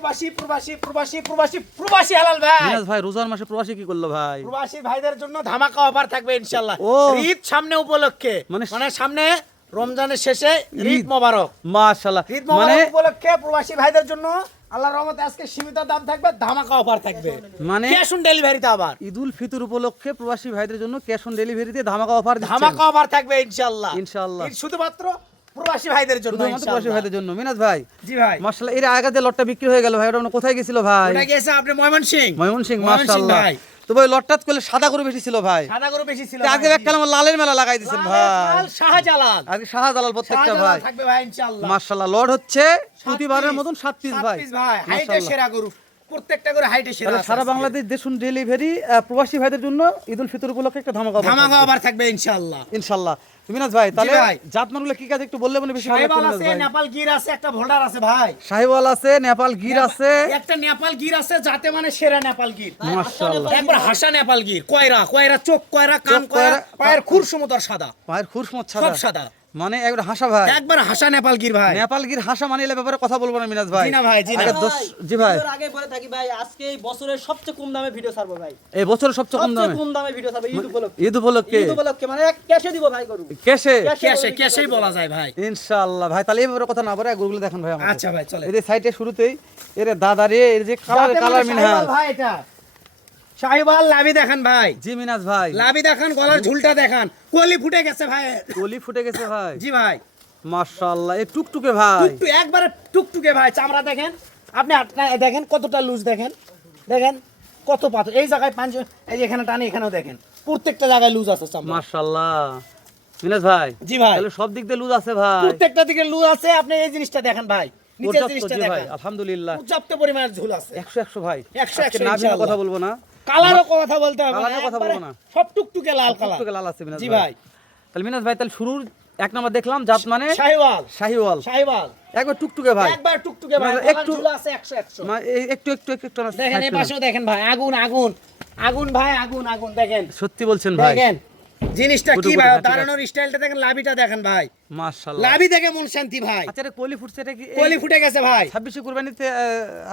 প্রবাসী প্রবাসী প্রবাসী প্রবাসী প্রবাসী হালাল ভাই। মিনাজ ভাই রোজার মাসে প্রবাসী কি করলো ভাই? প্রবাসী ভাইদের জন্য ধামাকা অফার থাকবে ইনশাআল্লাহ। ও। ঈদ সামনে উপলক্ষে, মানে সামনে রমজানের শেষে ঈদ মোবারক। মাশাআল্লাহ। ঈদ মোবারক উপলক্ষে প্রবাসী ভাইদের জন্য আল্লাহর রহমতে আজকে সীমিত দাম থাকবে, ধামাকা অফার থাকবে। মানে ক্যাশ অন ডেলিভারিতে আবার ঈদুল ফিতর উপলক্ষে প্রবাসী ভাইদের জন্য ক্যাশ অন ডেলিভারিতে ধামাকা অফার দিচ্ছেন। ধামাকা অফার থাকবে ইনশাআল্লাহ। ইনশাআল্লাহ। ঈদ শুধুমাত্র প্রবাসী ভাইদের জন্য, শুধুমাত্র প্রবাসী ভাইদের জন্য। মিনাজ ভাই, জি ভাই, মাশাআল্লাহ, এর আগে যে লটটা বিক্রি হয়ে গেল ভাই, ওটা কোথায় গেছিল ভাই? ওটা গেছে আপনি ময়মনসিংহ। ময়মনসিংহ। মাশাআল্লাহ। তো ভাই লটটাত করলে সাদা গরু বেশি ছিল ভাই। সাদা গরু বেশি ছিল। আজকে এক কালাম লালের মেলা লাগাই দিয়েছেন ভাই। শাহজালাল। আজকে শাহজালাল প্রত্যেকটা ভাই থাকবে ভাই ইনশাআল্লাহ। মাশাআল্লাহ। লট হচ্ছে প্রতিবারের মতন 7 পিস ভাই। 7 পিস ভাই, হাইটে সেরা গরু, প্রত্যেকটা করে হাইটে সেরা। তাহলে সারা বাংলাদেশ দেশুন ডেলিভারি প্রবাসী ভাইদের জন্য ঈদুল ফিতর উপলক্ষে একটা ধামাকা অফার থাকবে ইনশাআল্লাহ। ইনশাআল্লাহ। মিনাজ ভাই, তাহলে জাতমানগুলো কি কাজ একটু বললে মানে বেশি ভালো শাহিওয়াল লাগতো আছে, মিনাজ ভাই। নেপাল গির আছে, একটা ভোল্ডার আছে ভাই। শাহিওয়াল আছে, নেপাল গির আছে, একটা নেপাল গির আছে, যাতে মানে সেরা নেপাল গির। মাশাআল্লাহ। একবার হাসা নেপাল গির, কয়রা চোখ কয়রা, কান কয়রা, পায়ের খুর সমতর সাদা, পায়ের খুরসমত সব সাদা, মানে একবার হাসা ভাই। একবার হাসা নেপাল গির ভাই। নেপাল গির হাসা মানে এর ব্যাপারে কথা বলবো না মিনাজ ভাই। জি না ভাই, জি না। জি ভাই, ভিডিওর আগে বলে থাকি ভাই, আজকে এই বছরের সবচেয়ে কম দামে ভিডিও ছাড়বো ভাই। এই বছরের সবচেয়ে কম দামে কম দামে ভিডিও ছাড়বো ঈদ উপলক্ষে। ঈদ উপলক্ষে। ঈদ উপলক্ষে মানে ক্যাশে দিব ভাই গরু। কেসে ক্যাশেই বলা যায় ভাই। ইনশাআল্লাহ ভাই। তাহলে এই ব্যাপারে কথা না বলে গরুগুলো দেখেন ভাই আমাকে। আচ্ছা ভাই, চলে। এই যে সাইডে শুরুতেই এর দাদারে এর যে কালার মিনহাজ শাহিওয়াল ভাই, এটা শাহিওয়াল লাভি দেখান ভাই। জি মিনাজ ভাই, লাভি দেখান, গলার ঝুলটা দেখান, কলি ফুটে গেছে ভাই। কলি ফুটে গেছে ভাই। জি ভাই, মাশাআল্লাহ। এই টুকটুকে ভাই, একবারে টুকটুকে ভাই। চামড়া দেখেন আপনি, দেখেন কতটা লুজ, দেখেন কত পাথর। এই জায়গায় পাঁচ, এই যে এখানে টানে, এখানেও দেখেন প্রত্যেকটা জায়গায় লুজ আছে চামড়া। মাশাআল্লাহ। মিনাজ ভাই, জি ভাই, তাহলে সব দিক দিয়ে লুজ আছে ভাই। প্রত্যেকটা দিকে লুজ আছে। আপনি এই জিনিসটা দেখেন ভাই, নিচের জিনিসটা জি ভাই, দেখেন, আলহামদুলিল্লাহ পর্যাপ্ত পরিমাণের ঝুল আছে। 100 ভাই। 100 আজকে না ভিন্ন কথা বলবো না, কালারও কথা বলতে হবে না, কালারের কথা বলবো না। সব টুকটুকে লাল কালার। টুকটুকে লাল আছে মিনাজ জি ভাই। ভাই, তাহলে মিনাজ ভাই, তাহলে শুরুর এক নাম্বার দেখলাম জাত মানে শাহিওয়াল। শাহিওয়াল। একবার টুকটুকে ভাই, একবার টুকটুকে ভাই, মানে গলার একটু ঝুল আছে 100 একটু না দেখেন। এই পাশেও দেখেন ভাই, আগুন ভাই, আগুন দেখেন। সত্যি বলছেন ভাই। দেখেন জিনিসটা গুটু কি গুটু ভাই, হাঁটি দাঁড়ানোর স্টাইলটা দেখেন, লাভিটা দেখেন ভাই। মাশাআল্লাহ। লাভি দেখে মন শান্তি ভাই। আচ্ছা, এটা কলি ফুটছে, এটা কি কলি ফুটে গেছে ভাই। 26 কুরবানিতে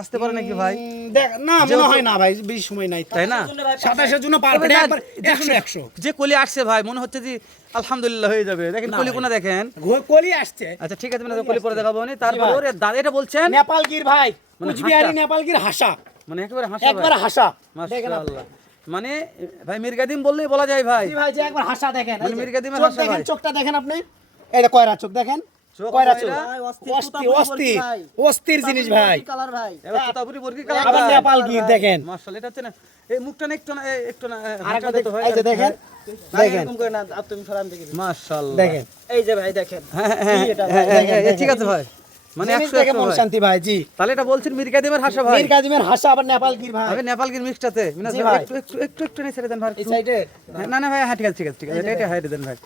আসতে পারে নাকি ভাই? দেখ না, মনে হয় না ভাই, বেশি সময় নাই তাই না? 27 জন্য পারফেক্ট, একবার 100 যে কলি আসছে ভাই, মনে হচ্ছে যে আলহামদুলিল্লাহ হয়ে যাবে। দেখেন কলি কোনা দেখেন। কলি আসছে। আচ্ছা ঠিক আছে, মানে কলি পরে দেখাবো নি। তারপর ওরে দাদা এটা বলছেন নেপাল গির ভাই, মানে কুচবিহারি হাসা। নেপাল গির হাসা, মানে একেবারে হাসা একবার হাসা। দেখেন আপনি। মাশাআল্লাহ। মানে ভাই মিরগাদিম বললেই বলা যায় ভাই। জি ভাই, যে একবার হাসা দেখেন, মানে এই যে মিরগাদিমের চোখ হাসা দেখেন, ভাই। চোখটা দেখেন আপনি, এটা কয়রা চোখ দেখেন, চোখ কয়রা চোখ, কয়রা, ভাই, অস্থির জিনিস ভাই। কালার ভাই। এবার তোতাপুরি বর্গি আবার কালার। নেপাল গির দেখেন। মাশাআল্লাহ। এটা হচ্ছে না, এই মুখটা না একটু না আরেকটা হাঁটাতে তো হয়। এই যে দেখেন, দেখেন এরকম করে না, তুমি সরান দেখি। মাশাআল্লাহ। দেখেন এই যে ভাই দেখেন। হ্যাঁ, এটা ভাই, ঠিক আছে ভাই। মানে জিনিস 100 দেখে মন ভাই। শান্তি ভাই। জি, তাহলে এটা বলছেন মিরগাদিমের হাসা ভাই। মীর কাজিমের হাসা, আবার নেপাল গির ভাই। আবে নেপাল গির মিক্সটাতে মিনাজ জি ভাই, ভাই। একটু নিয়ে ছেড়ে দেন ভাই। এই সাইডে না না ভাই, হ্যাঁ ঠিক আছে এটা হাইটে দেন ভাই।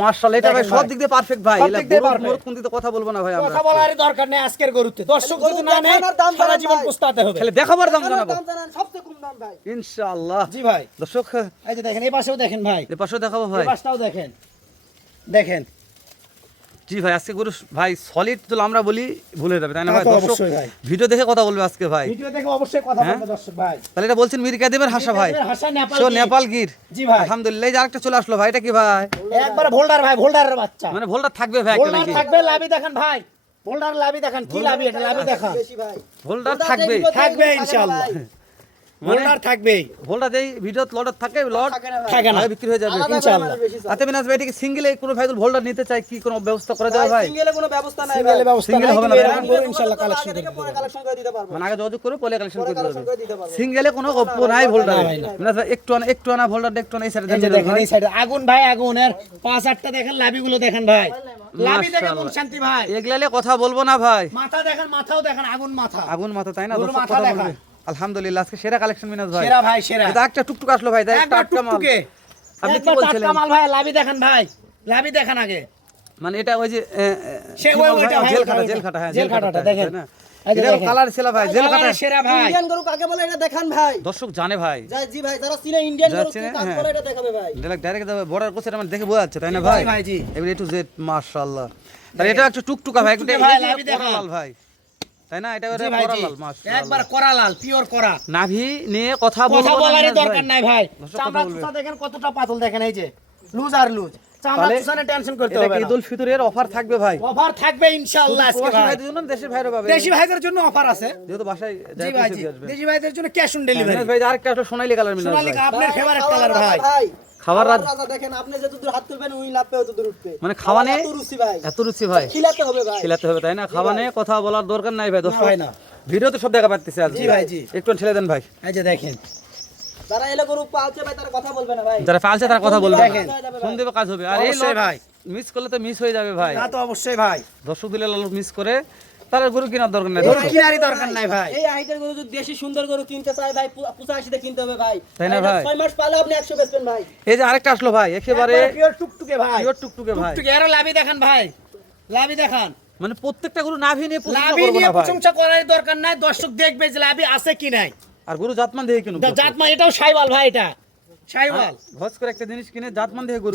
মাশাআল্লাহ। এটা ভাই দেখেন সব ভাই। দিক দিয়ে পারফেক্ট ভাই। সব এলা দিক দিয়ে গরু perfect। মোর কোন দিকে কথা বলবো না ভাই আমরা। কথা বলারই দরকার নেই আজকের গরুতে। দর্শক যদি না নেয়, দেখানোর দাম সারা জানান জীবন ভাই। পস্তাতে হবে। খালি দেখাবার দাম জানাবো দাম জানান, সবচেয়ে কম দাম ভাই। ইনশাআল্লাহ। জি ভাই, দর্শক এই যে দেখেন, এই পাশেও দেখেন ভাই, এর পাশেও দেখাবো এই ভাই। পাশটাও দেখেন, দেখেন। জি ভাই, আজকে গরু ভাই সলিড তো আমরা বলি ভুলে যাবে তাই না তা ভাই? তো দর্শক অবশ্যই ভাই। ভিডিও দেখে কথা বলবে আজকে ভাই। ভিডিও দেখে অবশ্যই কথা হ্যাঁ? বলবে দর্শক ভাই। তাহলে এটা বলছেন মিরগাদিমের হাসা ভাই। মির কাজিমের হাসা, নেপাল সো গির। নেপাল গির। জি ভাই, আলহামদুলিল্লাহ। এই যে আরেকটা চলে আসলো ভাই, এটা কি ভাই? একবারে ভোল্ডার ভাই, ভোল্ডারের বাচ্চা। মানে ভোল্ডার থাকবে ভাই একটা ভোল্ডার নাকি? থাকবে, লাভি দেখান ভাই, ভোল্ডার লাভি দেখান, কি লাভি এটা, লাভি দেখান। বেশি ভাই। ভোল্ডার থাকবে। থাকবে ইনশাআল্লাহ, ভোল্ডার থাকবেই। ভোল্ডার দেই ভিডিওত লট থাকে, লট থাকে না ভাই। থাকে না, ভাই বিক্রি হয়ে যাবে আলাদা করে ইনশাআল্লাহ। মানে বেশি চাই। আতে মিনাজ ভাই, এটা কি সিঙ্গেলে কোনো ভাই ভোল্ডার নিতে চাই, কি কোনো ব্যবস্থা করা যাবে ভাই? সিঙ্গেলে কোনো ব্যবস্থা নাই ভাই। সিঙ্গেলের ব্যবস্থা সিঙ্গেল নাই, হবে না, কিন্তু তাই না? এরকম গরু ইনশাআল্লাহ কালেকশন আগে থেকে পরে কালেকশন করে দিতে পারবো। মানে আগে যোগাযোগ করে পরে কালেকশন করে কালেকশন দিতে করে দিতে পারবো। সিঙ্গেলে কোনো গপ্প নাই ভোল্ডার। না ভাই, না। মিনাজ ভাই একটু আনা ভোল্ডার একটু আনা এই সাইডে এই যে দেন দেখেন, ভাই। এই সাইডে আগুন ভাই, আগুন। এর 5-8টা দেখেন, লাভিগুলো দেখেন ভাই, লাভি দেখে মন মাশাআল্লাহ। শান্তি ভাই। এগলালে কথা বলবো না ভাই। মাথা দেখেন, মাথাও দেখেন, আগুন মাথা। আগুন মাথা তাই না? গরুর দর্শক মাথা কথা দেখান। বলবে। আলহামদুলিল্লাহ, আজকে সেরা কালেকশন মিনাজ ভাই। সেরা ভাই, সেরা। এটা একটা টুকটুক আসলো ভাই, তাই একটা একবার টাটকা মাল। টুকটুকে, আপনি কি একবার বলছিলেন? টাটকা মাল ভাই, লাভি দেখেন ভাই, লাভি দেখেন আগে। মানে এটা ওই যে সে কি ওই বল ভাই? ওইটা ভাই, জেল ওইটা, খাটা, ওইটা। জেল খাটা, হ্যাঁ জেল খাটাটা দেখেন। তাই না? এই যে এটা দেখেন। কালার ছিল ভাই, জেল খাটা। সেরা ভাই। ইন্ডিয়ান গরু কাকে বলে এটা দেখান ভাই। দর্শক জানে ভাই। জি ভাই, যারা চিনে ইন্ডিয়ান গরু চিনে, কাকে হ্যাঁ। বলে এটা দেখাবে ভাই। ডাইরেক্ট বর্ডার কোসে আমার দেখে বোঝা যাচ্ছে তাই না ভাই? ভাই, জি। এবারে একটু জেড মাশাআল্লাহ। তাহলে এটা একটু টুকটুকা ভাই, টুকটুকে ভাই, লাভি এটা দেখান। লাল ভাই। তাই না? এটা জি ভাই, জি। করালাল মাশাআল্লাহ। একবার করা লাল, পিওর করা। নাভি নিয়ে কথা কথা বলবো না বলারই মিনাজ দরকার ভাই। নাই ভাই। দর্শক চামড়া কথা বলবে। চুষা দেখেন কতটা পাতল, দেখেন এই যে লুজ আর লুজ। চামড়া তাহলে চুষানে টেনশন করতে এটা হবে কি না। ঈদুল ফিতরের অফার থাকবে ভাই? অফার থাকবে ইনশাআল্লাহ আজকে প্রবাসী ভাই। ভাইদের জন্য না দেশের ভাইরা পাবে? দেশি ভাইদের জন্য অফার আছে। যেহেতু বাসায় জি যায় ভাই, পৌঁছে জি। দিয়ে আসবে। দেশি ভাইদের জন্য ক্যাশ অন ডেলিভারি। মিনাজ ভাই আরেকটা আসলে সোনালী কালার মিনাজ ভাই। সোনালিকা আপনার ফেভারিট খাওয়ার কালার রাজা ভাই। খাবার খাওয়ার রাজা। রাজা দেখেন, আপনি যতদূর হাত তুলবেন ওই লাভ পেয়ে ততদূর উঠবে। মানে খাওয়ানে এত রুচি ভাই, এত রুচি ভাই, খিলাতে হবে ভাই। খেলাতে হবে তাই না? খাওয়ানে কথা বলার দরকার নাই ভাই। দর্শক ভাই না। ভিডিওতে সব দেখা পাচ্ছে আজ। জি ভাই, জি। একটু ঠেলে দেন ভাই। এই যে দেখেন। যারা এলে গরু পালছে ভাই তারা কথা বলবে না ভাই। যারা পালছে তারা কথা বলবে দেখেন। ফোন দেবে কাজ হবে। আর এই অবশ্যই ভাই। মিস করলে তো মিস হয়ে যাবে ভাই। তা তো অবশ্যই ভাই। দর্শক দিলে লোক মিস করে তারা গরু কেনার দরকার নাই। গরু দর্শক কিনারই দরকার নাই ভাই। এই হাইটের গরু যদি দেশি সুন্দর গরু কিনতে চায় ভাই 85 কিনতে হবে ভাই। তাই না এটা ভাই? 6 মাস পালে আপনি 100 বেচবেন ভাই। এই যে আরেকটা আসলো ভাই, একেবারে পিওর টুকটুকে ভাই। পিওর টুকটুকে ভাই। টুকটুকে আরো লাভি দেখান ভাই। লাভি দেখান। মানে প্রত্যেকটা গরু নাভি নিয়ে প্রশ্ন লাভি করবো নিয়ে না ভাই। প্রশংসা করার দরকার নাই, দর্শক দেখবে যে লাভি আছে কি নাই। আর গরু জাতমান দেখে কিনুন। জাতমান এটাও শাইওয়াল ভাই, এটা শাইওয়াল। ভস করে একটা জিনিস কিনে জাতমান দেখে গরু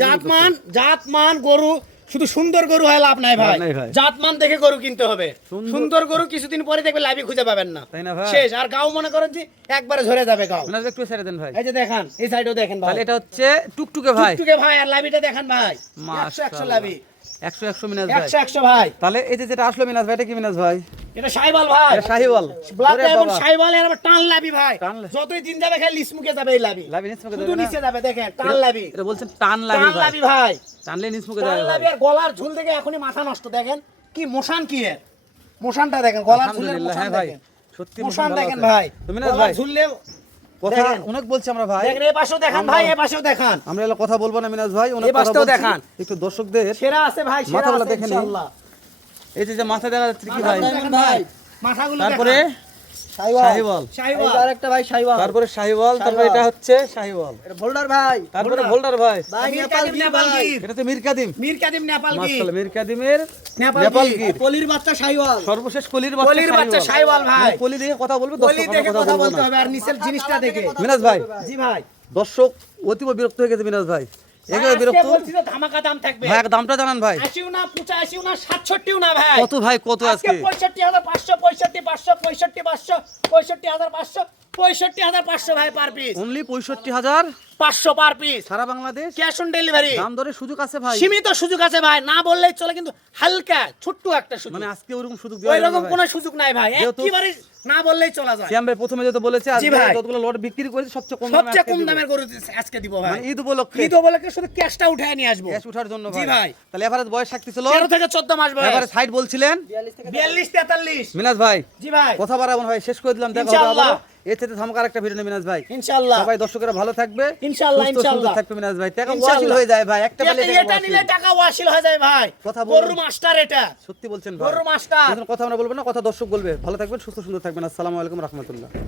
জাতমান গরু, শুধু সুন্দর গরু হয় লাভ নাই ভাই। লাভ নাই ভাই। জাতমান দেখে গরু কিনতে হবে। সুন্দর- সুন্দর গরু কিছুদিন পরে দেখবে লাভি খুঁজে পাবেন না। তাই না ভাই? শেষ। আর গাও মনে করেন যে একবারে ঝরে যাবে গাও। মিনাজ একটু ছেড়ে দেন ভাই। এই যে দেখেন, এই সাইডেও দেখেন ভাই। তাহলে এটা হচ্ছে টুকটুকে ভাই। টুকটুকে ভাই, আর লাভিটা দেখেন ভাই। 100 মাশাআল্লাহ। লাভি। 100 মিনাজ ভাই। 100 ভাই। তাহলে এই যে যেটা আসলো মিনাজ ভাই, এটা কি মিনাজ ভাই? এটা শাইওয়াল ভাই। এটা শাহিওয়াল। ব্লাড ওরে এবং বাবা। শাইওয়ালের আবার টান লাভি ভাই। টান লাভি। যতই দিন যাবে খালি লিসমুকে যাবে এই লাভি। লাভি নিচ মুখে শুধু দেবে না? নিচে যাবে, দেখেন টান লাভি। এটা বলছেন টান লাভি টান ভাই। লাভি ভাই। টানলে নিচ মুখে টান যাবে ভাই। লাভি। আর গলার ঝুল দেখে এখনই মাথা নষ্ট। দেখেন কি মোশান, কি এর মোশানটা দেখেন, গলার ঝুলের আলহামদুলিল্লাহ, মোশান হ্যাঁ ভাই। দেখেন। সত্যি মোশান ভালো দেখেন আছে। ভাই। তো মিনাজ গলার ভাই, ঝুললেও কথা দেখেন। অনেক বলছি আমরা ভাই। দেখেন এই পাশেও দেখান ভাই, এই পাশেও দেখান। আমরা এগুলো কথা বলবো না মিনাজ ভাই, অনেক এই কথা পাশটাও বলছি। দেখান। একটু দর্শকদের সেরা আছে ভাই, সেরা মাথাগুলো আছে দেখে নিন। ইনশাআল্লাহ। এই যে মাথা দেখা যাচ্ছে কি ভাই? মাথাগুলো দেখেন ভাই। মাথাগুলো তারপরে দেখান। শাহিওয়াল। শাইওয়াল। এই আরেকটা ভাই শাইওয়াল। তারপরে শাহিওয়াল, তারপরে এটা হচ্ছে শাহিওয়াল। এটা ভোল্ডার ভাই। তারপরে ভোল্ডার ভাই। ভাই মির নেপাল কাদিম, গির নেপাল ভাই। গির। এটা তো মির কাদিম। মীর কাদিম নেপাল গির। মাশাআল্লাহ, মির কাদিমের নেপাল নেপাল গির। গির। পলির বাচ্চা শাইওয়াল। সর্বশেষ কলির কলির বাচ্চা শাইওয়াল ভাই। মানে কলি দেখে কথা বলবে, কলি দর্শক দেখে আমরা কথা কথা বলবো বলতে না। হবে, আর নিচের জিনিসটা দেখে। মিনাজ ভাই, জি ভাই। দর্শক অতীব বিরক্ত হয়ে গেছে মিনাজ ভাই। একেবারে আজকে বিরক্ত। বলছি যে ধামাকা দাম থাকবে। ভাই দামটা জানান ভাই। 80 না 85 না 67 না ভাই। কত ভাই, কত আজকে আজকে? 65,500 65,500 65,500 65,500 65,500 ভাই per piece. Only 65,000 500 per piece. সারা বাংলাদেশ। Cash on delivery. দাম দরের সুযোগ আছে ভাই। সীমিত সুযোগ আছে ভাই, না বললেই চলে, কিন্তু হালকা ছোট্ট একটা সুযোগ। মানে আজকে ওরকম সুযোগ দেওয়া ওই যাবে না রকম ভাই। কোনো সুযোগ নাই ভাই, যেহেতু- একেবারে না বললেই চলা যায়। সিয়াম ভাই প্রথমে যেহেতু বলেছে জি আজকে ভাই। যতগুলো লট বিক্রি করেছে সবচেয়ে কম দামে সবচেয়ে আজকে কম দিব। দামের গরু আজকে দিব ভাই। মানে ঈদ উপলক্ষে ঈদ উপলক্ষে শুধু ক্যাশটা উঠায় নিয়ে আসবো। ক্যাশ উঠার জন্য জি ভাই। ভাই। তাহলে এভারেজ বয়স থাকতে ছিল 13 থেকে 14 মাস বয়স। এভারেজ হাইট বলছিলেন 42 43। মিনাজ ভাই। জি ভাই। কথা বাড়াবো না ভাই, শেষ করে দিলাম। দেখা হবে ইনশাআল্লাহ। আবারও এর সাথে ধামাকার একটা ভিডিও নিয়ে মিনাজ ভাই। ইনশাআল্লাহ। সবাই দর্শকেরা ভালো থাকবে, ইনশাআল্লাহ, সুস্থ সুন্দর ইনশাআল্লাহ। থাকবে মিনাজ ভাই। টাকা ইনশাআল্লাহ। ওয়াসিল হয়ে যায় ভাই, একটা পেলে টাকা এটা নিলে ওয়াসিল। টাকা ওয়াসিল হয়ে যায় ভাই। কথা বলুন। গরুর মাস্টার এটা। সত্যি বলছেন ভাই। গরুর মাস্টার। এই জন্য কথা আমরা বলবো না, কথা দর্শক বলবে। ভালো থাকবেন, সুস্থ সুন্দর থাকবেন। আসসালামু আলাইকুম রহমতুল্লাহ।